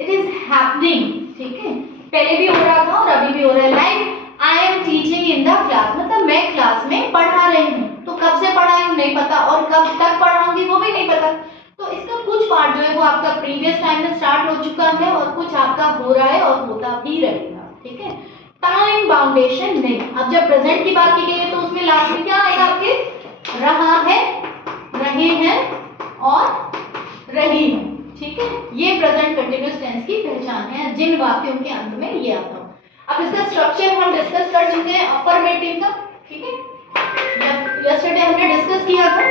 It is happening, ठीक है, पहले भी हो रहा था और अभी भी हो रहा है। Like I am teaching in the class, मतलब मैं क्लास में पढ़ा रही हूँ, तो कब से पढ़ा रही हूँ नहीं पता, और कब तक पढ़ाऊंगी वो भी नहीं पता। तो इसका कुछ पार्ट जो है वो आपका प्रीवियस टाइम में स्टार्ट हो चुका है और कुछ आपका हो रहा है और होता भी रहेगा, ठीक है। टाइम बाउंडेशन नहीं। अब जब प्रेजेंट की बात की गई है तो उसमें लास्ट में क्या आएगा आपके, रहा है, रहे हैं और रही है, ठीक है। ये प्रेजेंट कंटिन्यूअस टेंस की पहचान है जिन वाक्यों के अंत में ये आता है। अब इसका स्ट्रक्चर हम डिस्कस कर चुके हैं अफर्मेटिव का, ठीक है, यस्टरडे हमने डिस्कस किया था।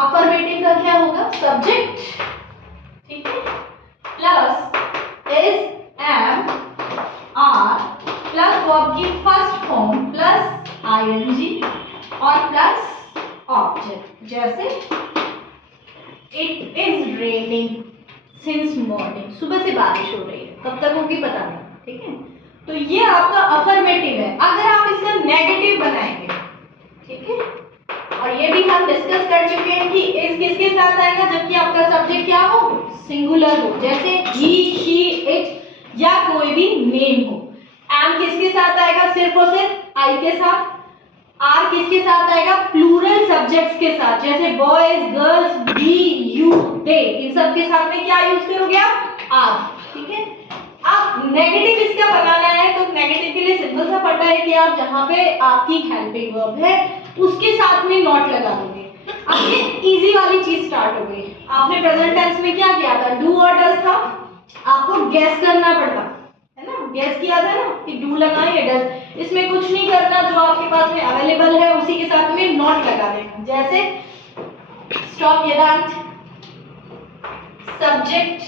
अफर्मेटिव का क्या होगा, सब्जेक्ट, ठीक है, plus is, am, are plus verb की फर्स्ट फॉर्म प्लस आईएनजी और प्लस ऑब्जेक्ट। जैसे it is raining since morning, सुबह से बारिश हो रही है, कब तक होगी पता नहीं, ठीक है। तो ये आपका अफर्मेटिव है। अगर आप इसका नेगेटिव बनाएंगे, ठीक है, और ये भी हम डिस्कस कर चुके हैं कि इस किसके साथ आएगा जबकि आपका सब्जेक्ट क्या हो, सिंगुलर हो, जैसे ही, शी, इट या कोई भी नेम हो। एम किसके साथ आएगा, सिर्फ और सिर्फ आई के साथ। आर किसके साथ आएगा, प्लूरल सब्जेक्ट्स के साथ, जैसे बॉयज, गर्ल्स, वी, यू, दे, इन सब के साथ में क्या यूज करोगे आप, आर, ठीक है। अब नेगेटिव इसका बनाना है तो नेगेटिव के लिए सिंपल सा पता है कि आप जहां पे आपकी हेल्पिंग वर्ब है उसके साथ में नॉट लगा दोगे। अब ये इजी वाली चीज स्टार्ट हो गई। आपने प्रेजेंट टेंस में क्या किया था, डू और डज था, आपको गेस करना पड़ता है ना, गेस किया था ना कि डू लगाएं या डज। इसमें कुछ नहीं करना, जो आपके पास में अवेलेबल है उसी के साथ में नॉट लगा देना। जैसे स्टॉप यदार्थ, subject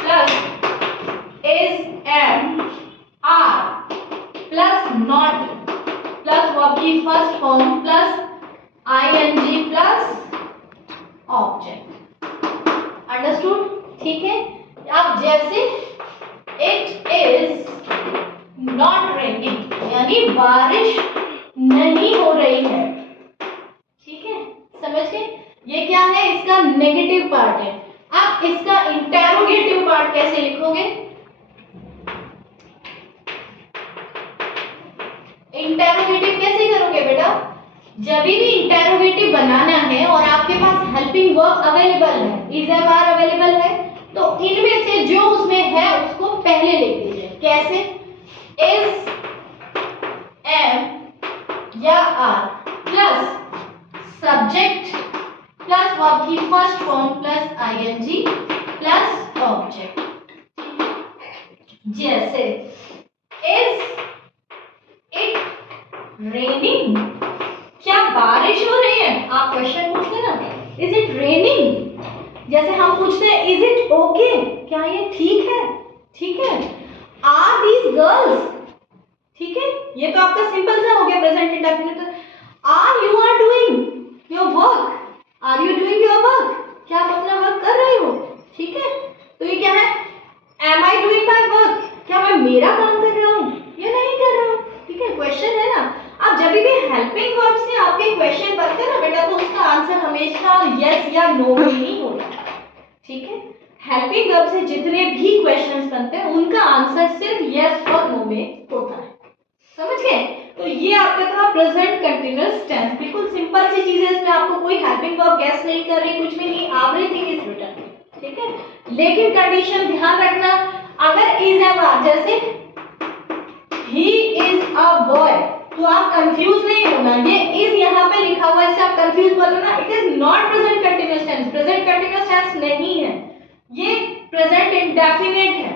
plus is, am, are plus not plus verb की first form plus ing plus object. Understood, ठीक है। अब जैसे इट इज नॉट रेनिंग, यानी बारिश नहीं हो रही है, ठीक है, समझ गए। ये क्या है, इसका नेगेटिव पार्ट है। अब इसका इंटेरोगेटिव पार्ट कैसे लिखोगे, इंटेरोगेटिव कैसे करोगे बेटा, जब भी इंटेरोगेटिव बनाना है और आपके पास हेल्पिंग वर्ब अवेलेबल है, इज, एम, आर अवेलेबल है, तो इनमें से जो उसमें है उसको पहले लिख दीजिए। कैसे, इज, एम या are plus subject plus verb की first form plus ING plus object. जैसे इज इट रेनिंग, क्या बारिश हो रही है, आप क्वेश्चन पूछते ना, इज इट रेनिंग। जैसे हम पूछते हैं इज इट ओके, क्या ये ठीक है, ठीक है। आर दीज गर्ल्स, ठीक है, ये तो आपका सिंपल सा हो गया present indefinite. Are you are doing your work, are you doing your work, क्या आप अपना वर्क कर रहे हो, ठीक है। तो ये क्या है, am I doing my work, क्या मैं मेरा काम कर रहा हूँ या नहीं कर रहा हूँ, ठीक है, क्वेश्चन है ना। अब जब भी हेल्पिंग वर्ब से आपके क्वेश्चन बनते हैं ना बेटा, तो उसका आंसर हमेशा यस या नो में ही होता है, ठीक है। हेल्पिंग वर्ब से जितने भी क्वेश्चंस बनते हैं उनका आंसर सिर्फ यस और नो में होता है, समझ गए। तो ये आपका था प्रेजेंट कंटीन्यूअस टेंस, बिल्कुल सिंपल सी चीज है, इसमें आपको कोई हेल्पिंग वर्ब गेस नहीं कर रही, कुछ भी नहीं, एवरीथिंग इज रिटन, ठीक है। लेकिन कंडीशन ध्यान रखना, अगर इज, एम, आर, जैसे ही इज अ बॉय, तो आप कंफ्यूज नहीं होना, ये इज यहाँ पे लिखा हुआ है, इससे आप कंफ्यूज मत होना। It is not present continuous tense, present continuous tense नहीं है, ये प्रेजेंट इंडेफिनिट है,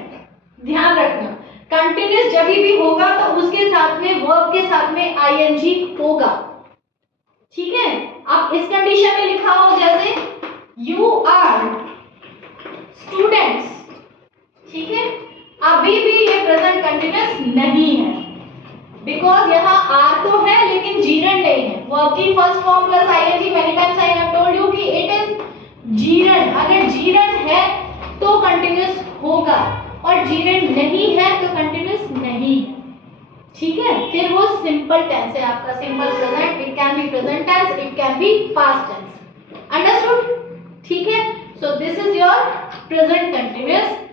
ध्यान रखना। कंटीन्यूअस जब भी होगा तो उसके साथ में वर्ब के साथ में आईएनजी होगा, ठीक है। अब इस कंडीशन में लिखा हो जैसे यू आर स्टूडेंट्स, ठीक है, अभी भी ये प्रेजेंट कंटीन्यूअस नहीं है, बिकॉज यहाँ आर तो है लेकिन जीरंड नहीं है। वर्ब की first form plus ING, many times I have told you कि इट इज जीरंड, अगर जीरंड है तो कंटीन्यूअस होगा और जीरंड नहीं है तो कंटीन्यूअस नहीं, ठीक है। फिर वो सिंपल टेंस है आपका, simple present, it can be present tense, it can be past tense, understood, ठीक। Present continuous